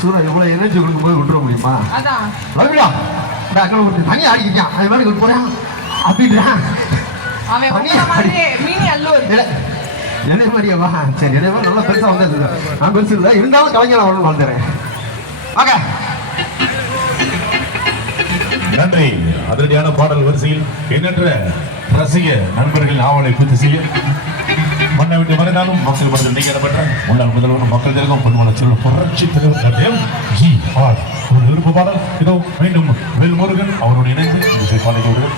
சூரா எவ்வளவு எனர்ஜி கொடுக்கும் போது விட்டுற முடியுமா? லவ்யா அக்கா ஒரு தனி ஆடிக்கிட்டான் அது மாதிரி போறான் அப்படின்றான். என்ன மாதிரியாவா? சரி என்ன நல்லா பெருசா வந்தது நான் பெருசு இல்லை இருந்தாலும் கலைஞர் அவர்கள் வாழ்ந்துறேன். நன்றி. அதிரடியான பாடல் வரிசையில் எண்ணற்ற ரசிக நண்பர்கள் ஆவலை பூர்த்தி செய்ய மண்ணை விட்டு மறைந்தாலும் மக்கள் மனதில் நீக்கப்பட்ட முன்னாள் முதல்வர் மக்கள் திலகம் பொன்மலச்சிறுவன் புரட்சி தலைவர் ஒரு விருப்ப பாடல் இதோ மீண்டும் வேல்முருகன் அவரோடு இணைந்து இசை பாடல்கள்